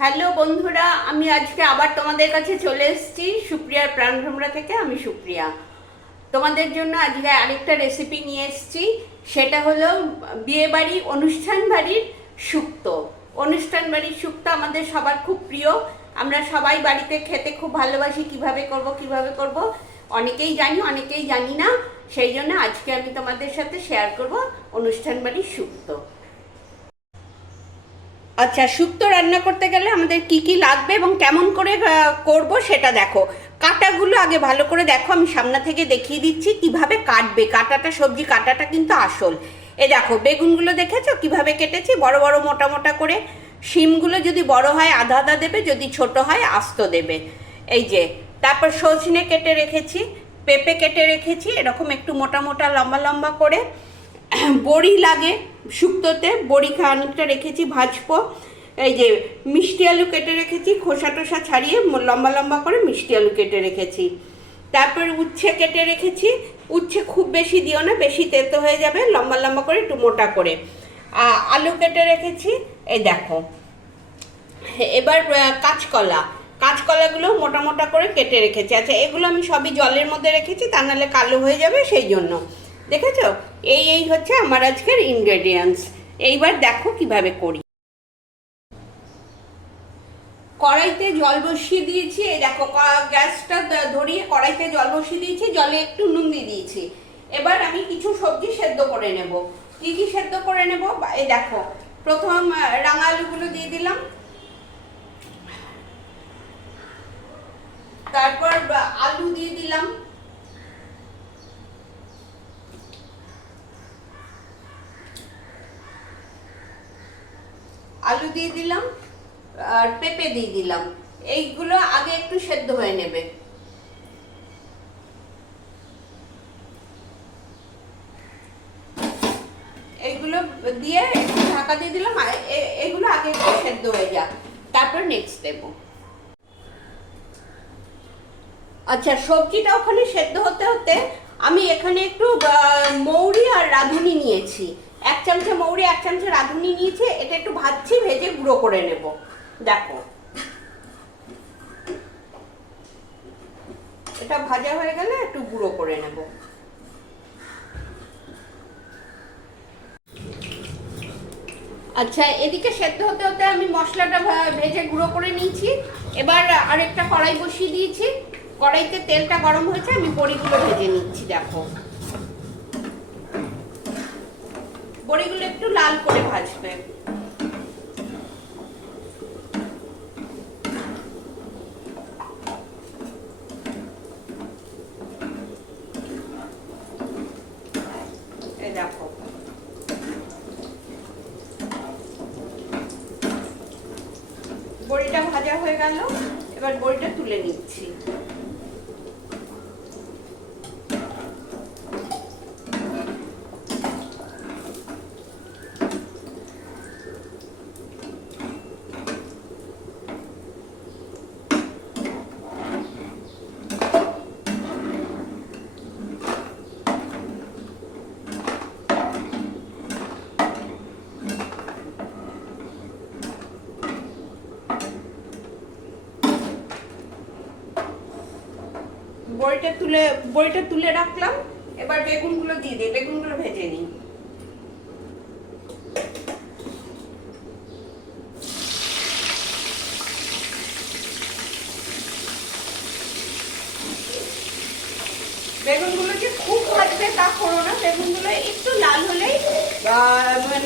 Hello বন্ধুরা, আমি আজকে আবার তোমাদের কাছে চলে এসেছি সুপ্রিয়ার প্রাণভ্রমরা থেকে। আমি সুপ্রিয়া, তোমাদের জন্য আজকে আরেকটা রেসিপি নিয়ে এসেছি। সেটা হলো বিয়েবাড়ি অনুষ্ঠান বাড়ির শুক্তো। অনুষ্ঠান বাড়ির শুক্তো আমাদের সবার খুব প্রিয়। আমরা সবাই বাড়িতে খেতে খুব ভালোবাসি। কিভাবে করব অনেকেই জানি, অনেকেই জানি না। সেই জন্য আজকে আমি তোমাদের সাথে শেয়ার করব অনুষ্ঠান বাড়ির শুক্তো। আচ্ছা, শুক্তো রান্না করতে গেলে আমাদের কি কি লাগবে এবং কেমন করে করব সেটা দেখো। কাটাগুলো আগে ভালো করে দেখো, আমি সামনে থেকে দেখিয়ে দিচ্ছি কিভাবে কাটবে। কাটাটা, সবজি কাটাটা কিন্তু আসল। এ দেখো, বেগুনগুলো দেখেছো কিভাবে কেটেছি, বড় বড় মোটা মোটা করে। শিমগুলো যদি বড় হয় আধা আধা দেবে, যদি ছোট হয় আস্ত দেবে। এই যে, তারপর সজনে কেটে রেখেছি, পেঁপে কেটে রেখেছি এরকম একটু মোটা মোটা লম্বা লম্বা করে। বড়ি লাগে শুক্তোতে, বড়ি খানিকটা রেখেছি ভাজবো। এই যে মিষ্টি আলু কেটে রেখেছি, খোসা টোসা ছাড়িয়ে লম্বা লম্বা করে মিষ্টি আলু কেটে রেখেছি। তারপর উচ্ছে কেটে রেখেছি। উচ্ছে খুব বেশি দিও না, বেশি তেতো হয়ে যাবে, লম্বা লম্বা করে একটু মোটা করে। আলু কেটে রেখেছি, এই দেখো। এবার কাঁচকলা, কাঁচকলাগুলো মোটা মোটা করে কেটে রেখেছি। আচ্ছা, এগুলো আমি সবই জলের মধ্যে রেখেছি, তা নাহলে কালো হয়ে যাবে, সেই জন্য। দেখেছো, এই হচ্ছে আমার আজকের ইনগ্রেডিয়েন্টস। এইবার দেখো কিভাবে করি। কড়াইতে জল বসিয়ে দিয়েছি, এই দেখো গ্যাসটা ধরিয়ে কড়াইতে জল বসিয়ে দিয়েছি, জলে একটু নুন দিয়ে দিয়েছি। এবার আমি কিছু সবজি সেদ্ধ করে নেব। কি কি সেদ্ধ করে নেব, এই দেখো। প্রথম রাঙা আলুগুলো দিয়ে দিলাম, তারপর আলু দিয়ে দিলাম, আলু দিয়ে দিলাম, আর পেঁপে দিয়ে দিলাম। এইগুলো আগে একটু সেদ্ধ হয়ে নেবে। এইগুলো দিয়ে একটু ঢাকা দিয়ে দিলাম, আর এগুলো আগে একটু সেদ্ধ হয়ে যাক, তারপর নেক্সট দেবো। আচ্ছা, সবজিটা ওখানে সেদ্ধ হতে হতে আমি এখানে একটু মৌরি আর রাঁধুনি নিয়েছি। 1 চামচে মৌরি, 1 চামচে রাঁধুনি নিয়েছি। এটা একটু ভাজছি, ভেজে গুঁড়ো করে নেব। দেখো, এটা ভাজা হয়ে গেলে একটু গুঁড়ো করে নেব। আচ্ছা, এদিকে সেদ্ধ হতে হতে আমি মশলাটা ভেজে গুঁড়ো করে নিয়েছি। এবার আরেকটা কড়াই বসিয়ে দিয়েছি। কড়াইতে তেলটা গরম হয়েছে, আমি বড়িগুলো ভেজে নিচ্ছি। দেখো, বড়িগুলো একটু লাল করে ভাজবে। এই দেখো, বড়িটা ভাজা হয়ে গেল। এবার বড়িটা তুলে নিচ্ছি। বড়িটা তুলে রাখলাম। এবার বেগুনগুলো দিয়ে দিই, বেগুনগুলো ভেজে নিই। বেগুনগুলো যে খুব ভাজবে তা করো না, বেগুনগুলো একটু লাল হলেই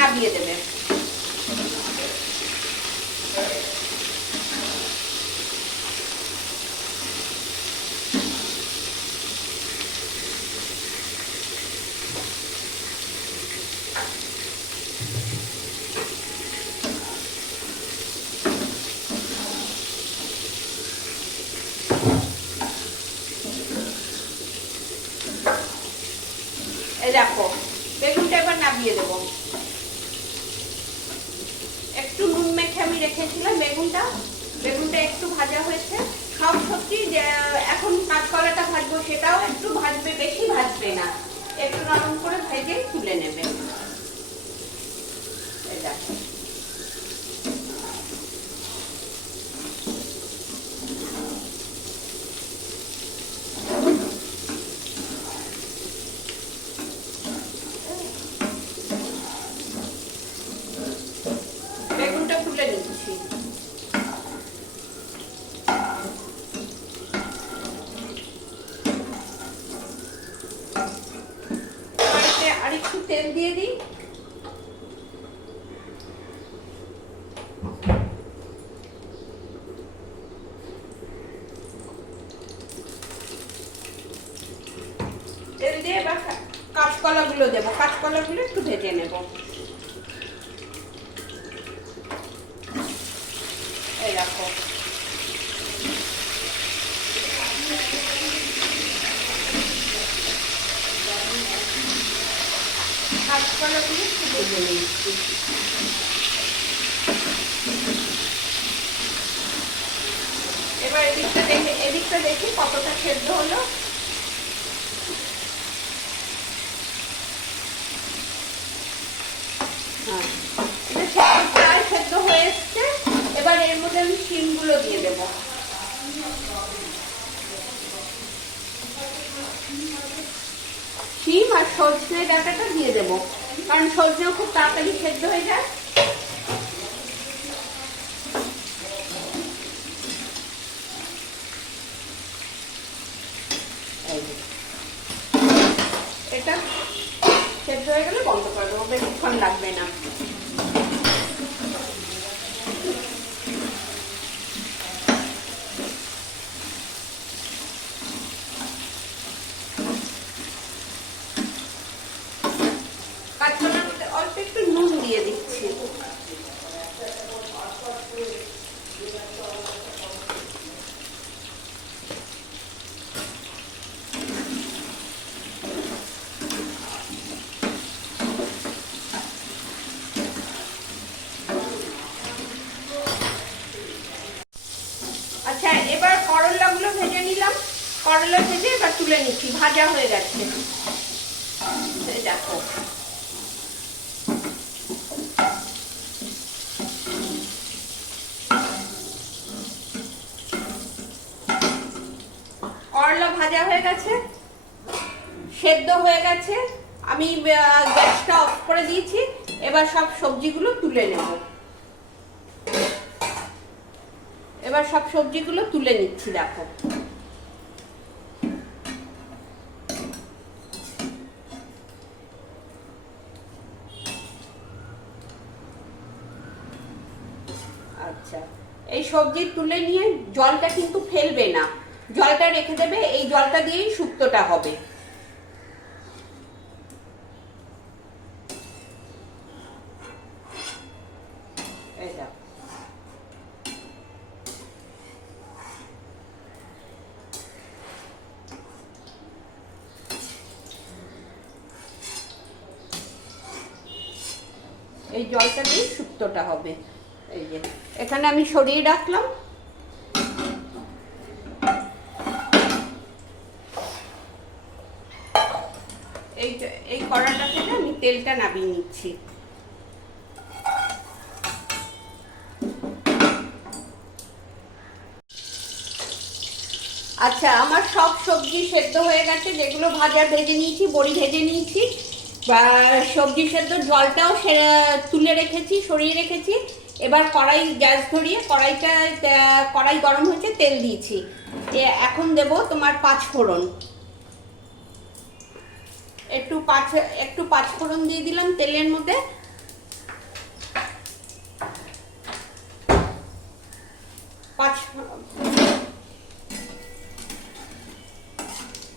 নামিয়ে দেবে। এই দেখো, বেগুনটা এবার নামিয়ে দেবো। একটু নুন মেখে আমি রেখেছিলাম বেগুনটা। বেগুনটা একটু ভাজা হয়েছে। সব সবজি এখন কাঁচকলাটা ভাজবো, সেটাও একটু ভাজবে, বেশি ভাজবে না, একটু নরম করে ভেজে তুলে নেবে। এই দেখো, কাঁচকলাগুলো দেবো, কাঁচকলাগুলো একটু ভেজে নেব। এই দেখো কাঁচকলাগুলো একটু ভেজে নিচ্ছি। এবার এদিকটা দেখি কতটা সেদ্ধ হলো। প্রায় সেদ্ধ হয়ে এসছে। এবার এর মধ্যে আমি শিমগুলো দিয়ে দেব। শিম আর সজনে ডাঁটাটা দিয়ে দেব, কারণ সজনেও খুব তাড়াতাড়ি সেদ্ধ হয়ে যায়। এটা সেদ্ধ হয়ে গেলে বন্ধ করে দেবো, বেশিক্ষণ লাগবে না। কাঁচকলার মধ্যে অল্প একটু নুন দিয়ে দিচ্ছি। আচ্ছা, এবার করলাগুলো ভেজে নিলাম। করলা ভেজে এবার তুলে নিচ্ছি, ভাজা হয়ে গেছে। দেখো করলা ভাজা হয়ে গেছে, সেদ্ধ হয়ে গেছে। আমি গ্যাসটা অফ করে দিয়েছি। এবার সব সবজিগুলো তুলে নেব। এবার সব সবজিগুলো তুলে নিচ্ছি। দেখো আচ্ছা, এই সবজি তুলে নিয়ে জলটা কিন্তু ফেলবে না, জলটা রেখে দেবে। এই জলটা দিয়েই শুক্তোটা হবে। এই জলটা দিয়ে শুক্তোটা হবে। এই যে এখানে আমি সরিয়ে রাখলাম। এই কড়াটা থেকে আমি তেলটা নামিয়ে নিচ্ছি। আচ্ছা, আমার সব সবজি সেদ্ধ হয়ে গেছে। যেগুলো ভাজা ভেজে নিয়েছি, বড়ি ভেজে নিয়েছি, বা সবজি সেদ্ধ জলটাও তুলে রেখেছি, সরিয়ে রেখেছি। এবার কড়াই গ্যাস ধরিয়ে কড়াই গরম হয়েছে, তেল দিয়েছি। এখন দেব তোমার 5 ফোড়ন। একটু 5 ফোড়ন দিয়ে দিলাম তেলের মধ্যে।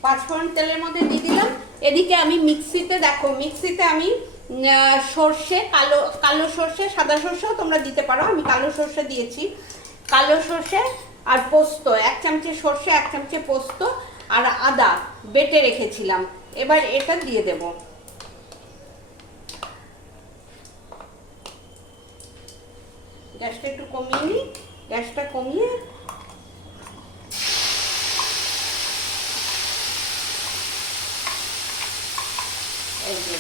পাঁচ ফোড়ন তেলের মধ্যে দিয়ে দিলাম। এদিকে আমি মিক্সিতে, দেখো মিক্সিতে আমি সর্ষে, কালো সর্ষে, সাদা সর্ষেও তোমরা দিতে পারো, আমি কালো সর্ষে দিয়েছি। কালো সর্ষে আর পোস্ত, 1 চামচে সর্ষে, 1 চামচে পোস্ত আর আদা বেটে রেখেছিলাম। এবার এটা দিয়ে দেব। গ্যাসটা একটু কমিয়ে নিই। গ্যাসটা কমিয়ে এই যে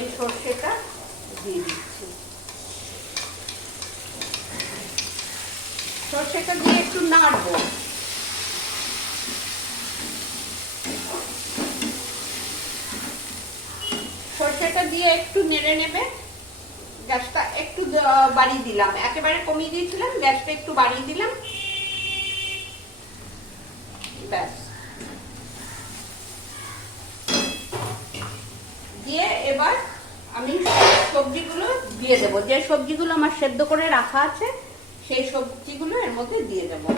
এই সর্ষেটা দিয়ে দিচ্ছি। সর্ষেটা দিয়ে একটু নাড়বো। সর্ষেটা দিয়ে একটু নেড়ে নেবে। গ্যাসটা একটু বাড়িয়ে দিলাম, একেবারে কমিয়ে দিয়েছিলাম, গ্যাসটা একটু বাড়িয়ে দিলাম। ব্যাস, দিয়ে এবার আমি সবজিগুলো দিয়ে দেবো। যে সবজিগুলো আমার সেদ্ধ করে রাখা আছে সেই সবজিগুলো এর মধ্যে দিয়ে দেবো।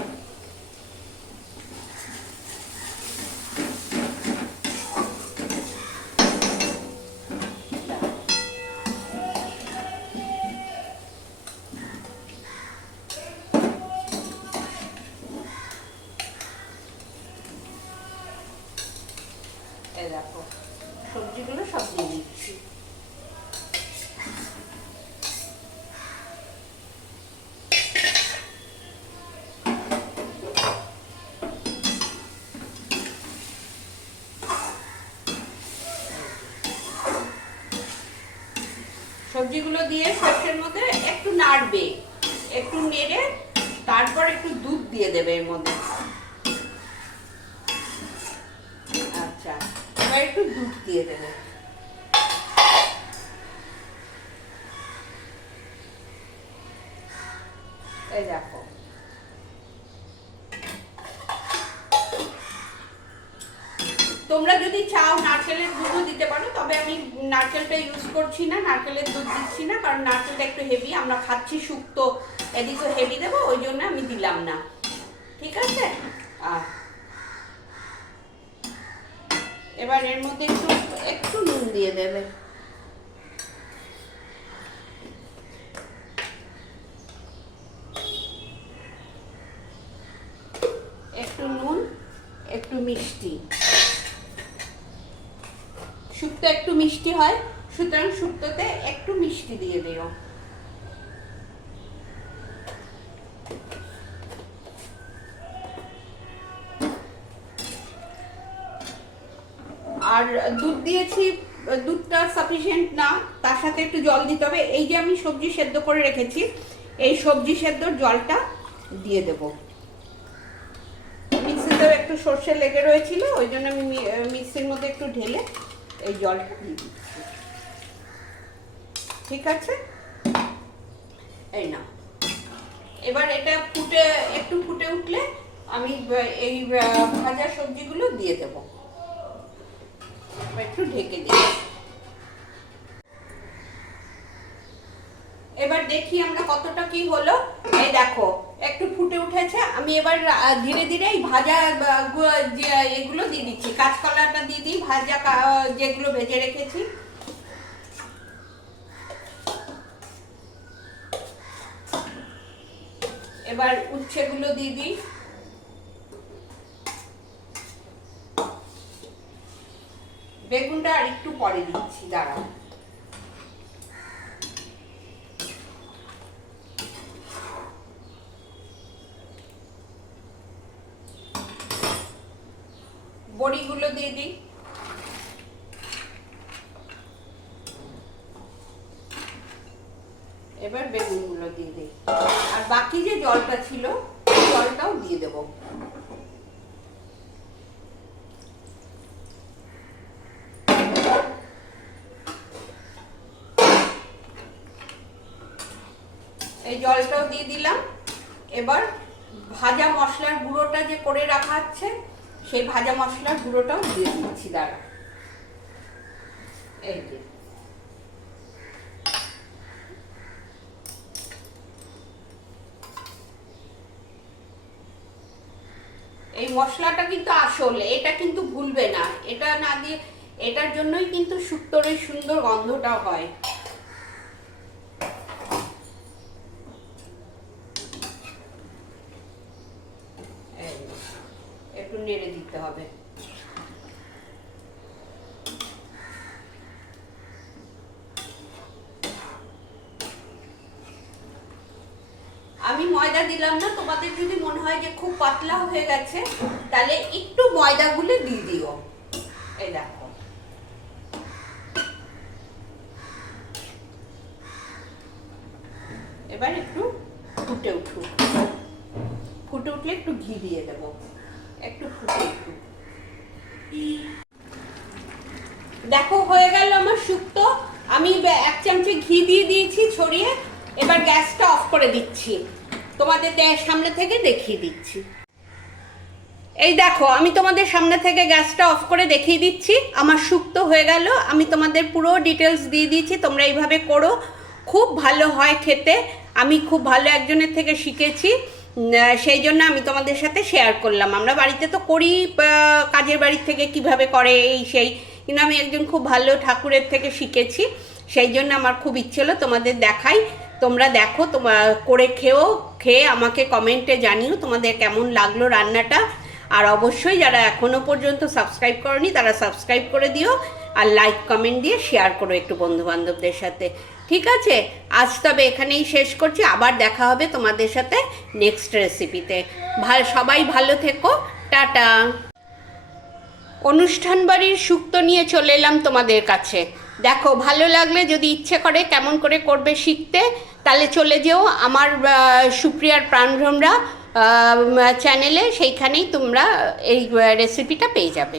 এই দেখো সবজিগুলো সব দিয়ে দিচ্ছি। সবজিগুলো দিয়ে সর্ষের মধ্যে একটু নাড়বে, একটু নেড়ে তারপর একটু দুধ দিয়ে দেবে এর মধ্যে। আচ্ছা, এবার একটু দুধ দিয়ে দেবে। এই দেখো তোমরা যদি চাও নারকেলের দুধও দিতে পারো, তবে আমি নারকেলটা ইউজ করছি না, নারকেলের দুধ দিচ্ছি না, কারণ নারকেলটা একটু হেভি, আমরা খাচ্ছি শুক্তো, এদিকে হেভি দেবো, ওই জন্য আমি দিলাম না। ঠিক আছে, এবার এর মধ্যে একটু একটু নুন দিয়ে দেবে। একটু নুন, একটু মিষ্টি। শুক্তো একটু মিষ্টি হয়, সুতরাং শুক্তোতে একটু মিষ্টি দিয়ে দিও। আর দুধ দিয়েছি, দুধটা সাফিসিয়েন্ট না, তার সাথে একটু জল দিতে হবে। এই যে আমি সবজি সেদ্ধ করে রেখেছি, এই সবজি সেদ্ধর জলটা দিয়ে দেব। মিক্সিতেও একটু সর্ষে লেগে রয়েছিল, ওই জন্য আমি মিক্সির মধ্যে একটু ঢেলে এই জলটা দিয়ে দিচ্ছি। ঠিক আছে, এই না, এবার এটা একটু ফুটে উঠলে আমি এই ভাজা সবজিগুলো দিয়ে দেব। একটু ঢেকে দিই। এবার দেখি আমরা কতটা কি হলো। এই দেখো একটু ফুটে উঠেছে। আমি এবার ধীরে ধীরে এই ভাজা এগুলো দিয়ে দিচ্ছি। কাঁচকলাটা দিয়ে দিই, ভাজা যেগুলো ভেজে রেখেছি। এবার উচ্ছেগুলো দিয়ে দিই। বেগুনটা আর একটু পরে দিচ্ছি, দাঁড়াও। বড়িগুলো দিয়ে দিই। এবার বেগুনগুলো দিয়ে দিই, আর বাকি যে জলটা ছিল জলটাও দিয়ে দেব। এই জলটাও দিয়ে দিলাম। এবার ভাজা মশলার গুঁড়োটা যে করে রাখা আছে, সেই ভাজা মশলার গুঁড়োটাও দিয়ে দিচ্ছি, দাঁড়া। এই যে এই মশলাটা কিন্তু আসল, এটা কিন্তু ভুলবে না। এটা না দিয়ে, এটার জন্যই কিন্তু শুক্তোর এই সুন্দর গন্ধটা হয়। একটু নেড়ে দিতে হবে। আমি ময়দা দিলাম না, তোমাদের যদি মনে হয় যে খুব পাতলা হয়ে গেছে তাহলে একটু ময়দা গুলে দিয়ে দিও। এই দেখো এবার একটু ফুটে উঠুক, ফুটে উঠলে একটু ঘি দিয়ে দেবো, একটু ফুটে একটু। দেখো হয়ে গেল আমার শুক্তো। আমি 1 চামচে ঘি দিয়ে দিয়েছি ছড়িয়ে। এবার গ্যাসটা অফ করে দিচ্ছি, তোমাদের সামনে থেকে দেখিয়ে দিচ্ছি। এই দেখো, আমি তোমাদের সামনে থেকে গ্যাসটা অফ করে দেখিয়ে দিচ্ছি। আমার শুক্তো হয়ে গেল, আমি তোমাদের পুরো ডিটেলস দিয়ে দিয়েছি। তোমরা এইভাবে করো, খুব ভালো হয় খেতে। আমি খুব ভালো একজনের থেকে শিখেছি, সেই জন্য আমি তোমাদের সাথে শেয়ার করলাম। আমরা বাড়িতে তো করি, কাজের বাড়ির থেকে কিভাবে করে এই সেই, কিন্তু আমি একজন খুব ভালো ঠাকুরের থেকে শিখেছি, সেই জন্য আমার খুব ইচ্ছে হলো তোমাদের দেখাই। তোমরা দেখো, তোমার করে খেয়ে আমাকে কমেন্টে জানিও তোমাদের কেমন লাগলো রান্নাটা। আর অবশ্যই যারা এখনও পর্যন্ত সাবস্ক্রাইব করনি তারা সাবস্ক্রাইব করে দিও, আর লাইক কমেন্ট দিয়ে শেয়ার করো একটু বন্ধুবান্ধবদের সাথে। ঠিক আছে, আজ তবে এখানেই শেষ করছি, আবার দেখা হবে তোমাদের সাথে নেক্সট রেসিপিতে। সবাই ভালো থেকো, টাটা। অনুষ্ঠান বাড়ির শুক্তো নিয়ে চলে এলাম তোমাদের কাছে। দেখো, ভালো লাগলে যদি ইচ্ছে করে কেমন করে করবে শিখতে, তাহলে চলে যেও আমার সুপ্রিয়ার প্রাণভ্রমরা চ্যানেলে, সেইখানেই তোমরা এই রেসিপিটা পেয়ে যাবে।